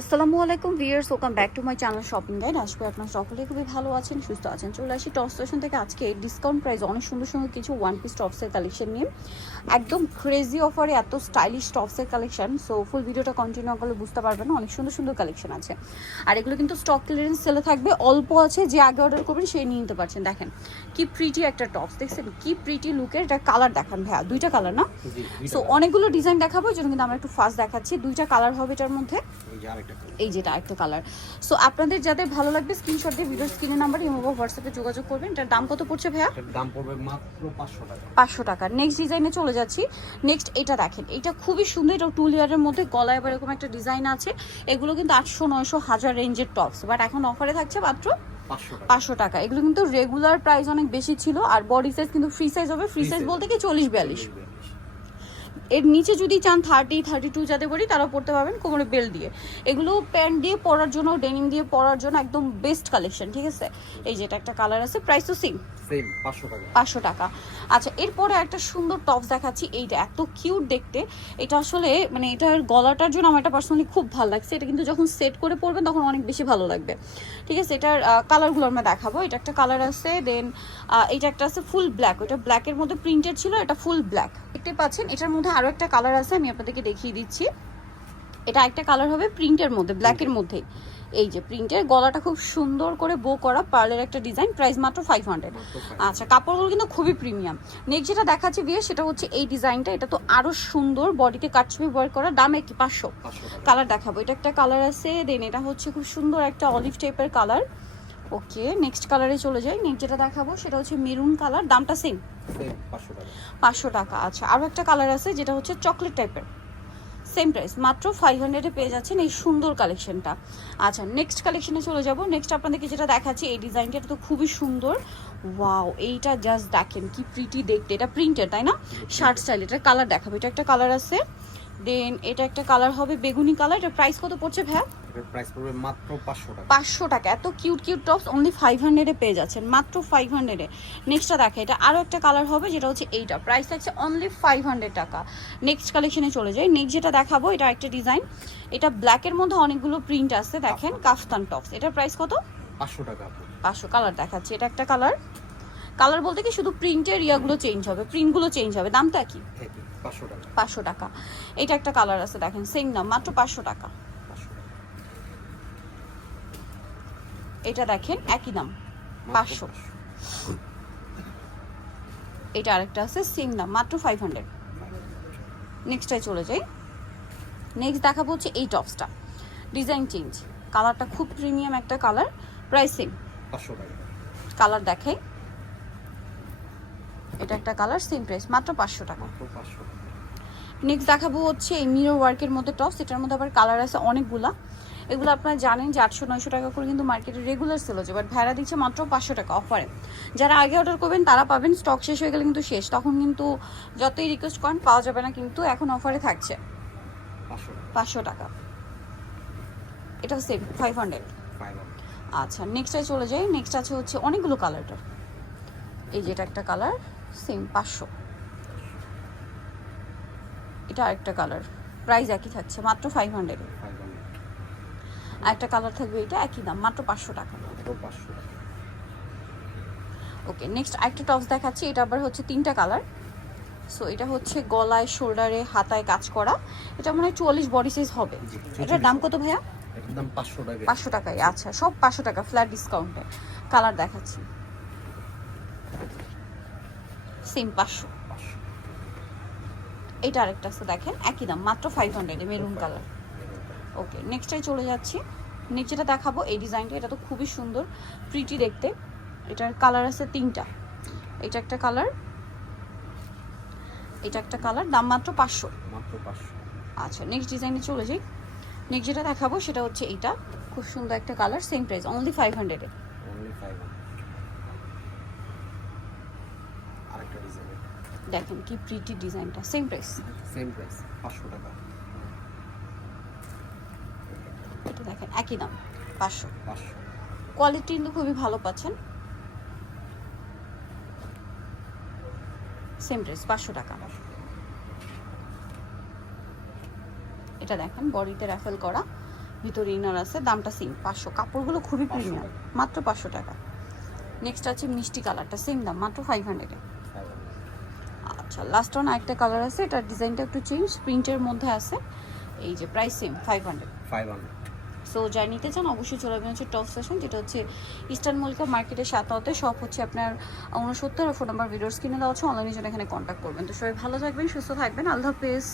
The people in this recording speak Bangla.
আসসালামু আলাইকুম viewers welcome back to my channel shopping guide আসবে আপনার সকলে খুবই ভালো আছেন সুস্থ আছেন। চলে আসি টপ স্টেশন থেকে। আজকে ডিসকাউন্ট প্রাইস অনেক সুন্দর সুন্দর কিছু ওয়ান পিস টপসের কালেকশন নিয়ে। একদম ক্রেজি অফারে এত স্টাইলিশ টপসের কালেকশন সো ফুল ভিডিওটা কন্টিনিউ করলে বুঝতে পারবেন অনেক সুন্দর সুন্দর কালেকশন আছে। আর এগুলো কিন্তু স্টক ক্লিয়ারেন্স সেলে থাকবে। অল্প আছে যে আগে অর্ডার করবেন সেই নিয়ে নিতে পারছেন। দেখেন কি প্রিটি একটা টপস দেখছেন কি প্রিটি লুকের এটা কালার দেখান ভাইয়া দুইটা কালার না? সো অনেকগুলো ডিজাইন দেখাবো এই জন্য কিন্তু আমরা একটু ফার্স্ট দেখাচ্ছি। দুইটা কালার হবে এটার মধ্যে। এই যেটা একটা কালার সো আপনাদের যাদের ভালো লাগবে স্ক্রিনশট দিয়ে ভিডিও স্ক্রিনের নাম্বার ইমো বা হোয়াটসঅ্যাপে যোগাযোগ করবেন। এটার দাম কত পড়ছে ভাইয়া? দাম পড়বে মাত্র পাঁচশো টাকা। পাঁচশো টাকা। নেক্সট ডিজাইনে চলে যাচ্ছি। নেক্সট এটা দেখেন। এটা খুবই সুন্দর এটা টু লেয়ারের মধ্যে গলায় আবার এরকম একটা ডিজাইন আছে। এগুলো কিন্তু আটশো নয়শো হাজার রেঞ্জের টপস বাট এখন অফারে থাকছে মাত্র পাঁচশো টাকা। পাঁচশো টাকা। এগুলো কিন্তু রেগুলার প্রাইস অনেক বেশি ছিল আর বডি সাইজ কিন্তু ফ্রি সাইজ হবে। ফ্রি সাইজ বলতে কি চল্লিশ বিয়াল্লিশ। এর নিচে যদি চান থার্টি থার্টি টু যাতে পড়ি তারা পড়তে পারবেন কোমরে বেল দিয়ে। এগুলো প্যান্ট দিয়ে পরার জন্য ডেনিম দিয়ে পরার জন্য একদম বেস্ট কালেকশন ঠিক আছে? এই যেটা একটা কালার আছে প্রাইস তো সেম পাঁচশো টাকা। পাঁচশো টাকা। আচ্ছা এরপরে একটা সুন্দর টপস দেখাচ্ছি এইটা এত কিউট দেখতে। এটা আসলে মানে এটার গলাটার জন্য আমার এটা পার্সোনালি খুব ভালো লাগছে। এটা কিন্তু যখন সেট করে পরবেন তখন অনেক বেশি ভালো লাগবে। ঠিক আছে এটার কালারগুলো আমরা দেখাবো। এটা একটা কালার আছে দেন এটা একটা আছে ফুল ব্ল্যাক ওটা ব্ল্যাকের মধ্যে প্রিন্টেড ছিল এটা ফুল ব্ল্যাক দেখতে পাচ্ছেন এটার মধ্যে আরও একটা কালার আছে আমি আপনাদেরকে দেখিয়ে দিচ্ছি। এটা একটা কালার হবে প্রিন্টের মধ্যে ব্ল্যাকের মধ্যে। এই যে প্রিন্টের গলাটা খুব সুন্দর করে বো করা পার্লের একটা ডিজাইন প্রাইস মাত্র ফাইভ হান্ড্রেড আচ্ছা কাপড়গুলো কিন্তু খুবই প্রিমিয়াম নেক্সট যেটা দেখাচ্ছি বিয়ে সেটা হচ্ছে এই ডিজাইনটা এটা তো আরও সুন্দর বডিতে কাটছবি ওয়ার্ক করা দামে কি পাঁচশো। কালার দেখাবো। এটা একটা কালার আছে দেন এটা হচ্ছে খুব সুন্দর একটা অলিভ টাইপের কালার ওকে নেক্সট কালারে চলে যাই। নেক্সট যেটা দেখাবো সেটা হচ্ছে মেরুন কালার দামটা সেম পাঁচশো টাকা। আচ্ছা। আরও একটা কালার আছে যেটা হচ্ছে চকলেট টাইপের সেম প্রাইস মাত্র ফাইভ হান্ড্রেডে পেয়ে যাচ্ছেন এই সুন্দর কালেকশনটা আচ্ছা নেক্সট কালেকশনে চলে যাব। নেক্সট আপনাদেরকে যেটা দেখাচ্ছি এই ডিজাইনটা এটা তো খুবই সুন্দর। ওয়াও এইটা জাস্ট দেখেন কি প্রিটি দেখতে। এটা প্রিন্টের তাই না? শার্ট স্টাইল এটা কালার দেখাবো। এটা একটা কালার আছে। দেন এটা একটা কালার হবে বেগুনি কালার এটা প্রাইস কত পড়ছে ভ্যা এটার প্রাইস পড়বে মাত্র পাঁচশো টাকা। পাঁচশো টাকা। এত cute cute tops only five হান্ড্রেডে পেয়ে যাচ্ছেন মাত্র ফাইভ হান্ড্রেডে নেক্সটটা দেখে এটা আরও একটা কালার হবে যেটা হচ্ছে এইটা। প্রাইস থাকছে অনলি ফাইভ হান্ড্রেড টাকা। নেক্সট কালেকশনে চলে যাই। নেক্সট যেটা দেখাবো এটা একটা ডিজাইন এটা ব্ল্যাকের মধ্যে অনেকগুলো প্রিন্ট আছে দেখেন কাফতান। টপস এটার প্রাইস কত? পাঁচশো টাকা। পাঁচশো। কালার দেখাচ্ছে এটা একটা কালার কালার বলতে কি শুধু প্রিন্টের ইয়াগুলো চেঞ্জ হবে প্রিন্টগুলো চেঞ্জ হবে। দামটা কি? থেকে পাঁচশো টাকা। এটা একটা কালার আছে দেখেন সেম দাম মাত্র পাঁচশো টাকা। এটা দেখেন একই দাম পাঁচশো। এটা আরেকটা আছে সেম দাম মাত্র ফাইভ হান্ড্রেড নেক্সটটায় চলে যাই। নেক্সট দেখাবো হচ্ছে এই টপসটা ডিজাইন চেঞ্জ কালারটা খুব প্রিমিয়াম একটা কালার প্রাইস সেম কালার দেখাই। এটা একটা কালার সেম প্রাইস মাত্র পাঁচশো টাকা। নেক্সট দেখাবো হচ্ছে এই মিরো ওয়ার্কের মধ্যে টপস এটার মধ্যে আবার কালার আছে অনেকগুলা। এগুলো আপনারা জানেন যে আটশো নয়শো টাকা করে কিন্তু মার্কেটে রেগুলার সেল হচ্ছে বাট ভেড়া দিচ্ছে মাত্র পাঁচশো টাকা অফারে যারা আগে অর্ডার করবেন তারা পাবেন স্টক শেষ হয়ে গেলে কিন্তু শেষ। তখন কিন্তু যতই রিকোয়েস্ট করেন পাওয়া যাবে না কিন্তু এখন অফারে থাকছে। পাঁচশো টাকা। এটা সেম ফাইভ হান্ড্রেড আচ্ছা নেক্সটে চলে যাই। নেক্সট আছে হচ্ছে অনেকগুলো কালারটার এই যেটা একটা কালার সেম পাঁচশো। এটা আরেকটা কালার প্রাইস একই থাকছে মাত্র ফাইভ হান্ড্রেডে আরেকটা কালার থাকবে এটা একই দাম মাত্র পাঁচশো টাকা। ওকে নেক্সট আরেকটা টপস দেখাচ্ছি এটা আবার হচ্ছে তিনটা কালার সো এটা হচ্ছে গলায় শোল্ডারে হাতায় কাজ করা। এটা মনে হয় চুয়াল্লিশ বডি সাইজ হবে। এটার দাম কত ভাইয়া? পাঁচশো টাকা। পাঁচশো টাকায় আচ্ছা সব পাঁচশো টাকা ফ্ল্যাট ডিসকাউন্টে কালার দেখাচ্ছি। সেম পাঁচশো। এটা আরেকটা আছে দেখেন একই দাম মাত্র ফাইভ হান্ড্রেডে মেরুন কালার ওকে নেক্সটটাই চলে যাচ্ছি। নেক্সট যেটা দেখাবো এই ডিজাইনটা এটা তো খুবই সুন্দর প্রিটি দেখতে। এটার কালার আছে তিনটা। এটা একটা কালার এটা একটা কালার দাম মাত্র পাঁচশো। মাত্র পাঁচশো। আচ্ছা নেক্সট ডিজাইনে চলে যাই। নেক্সট যেটা দেখাবো সেটা হচ্ছে এইটা। খুব সুন্দর একটা colour same price only five হান্ড্রেডে অনলি ফাইভ আরেকটা ডিজাইন দেখেন কি প্রিটি ডিজাইনটা সেম প্রাইস সেম প্রাইস পাঁচশো টাকা। এটা দেখেন একই দাম পাঁচশো। পাঁচশো। কোয়ালিটি কিন্তু খুবই ভালো পাচ্ছেন। সেম ড্রেস পাঁচশো টাকা। এটা দেখেন বডিতে র্যাফেল করা ভিতরে ইনার আছে দামটা সেম পাঁচশো। কাপড়গুলো খুবই 500 প্রিমিয়াম মাত্র পাঁচশো টাকা। নেক্সট আছে মিষ্টি কালারটা সেম দাম মাত্র ফাইভ হান্ড্রেড আচ্ছা লাস্ট ওয়ান আরেকটা কালার আছে এটার ডিজাইনটা একটু চেঞ্জ প্রিন্টের মধ্যে আছে। এই যে price same five hundred five hundred so যাই নিতে চান অবশ্যই চলে আসবেন হচ্ছে টপ স্টেশন যেটা হচ্ছে ইস্টার্ন মল্লিকা মার্কেটের সাতাতে সব হচ্ছে আপনার উনসত্তর ফোন নাম্বার ভিডিওর কিনে দেওয়া হচ্ছে অনলাইনে জন্য এখানে কন্ট্যাক্ট করবেন। তো সবাই ভালো থাকবেন সুস্থ থাকবেন আল্লাহ হাফেজ।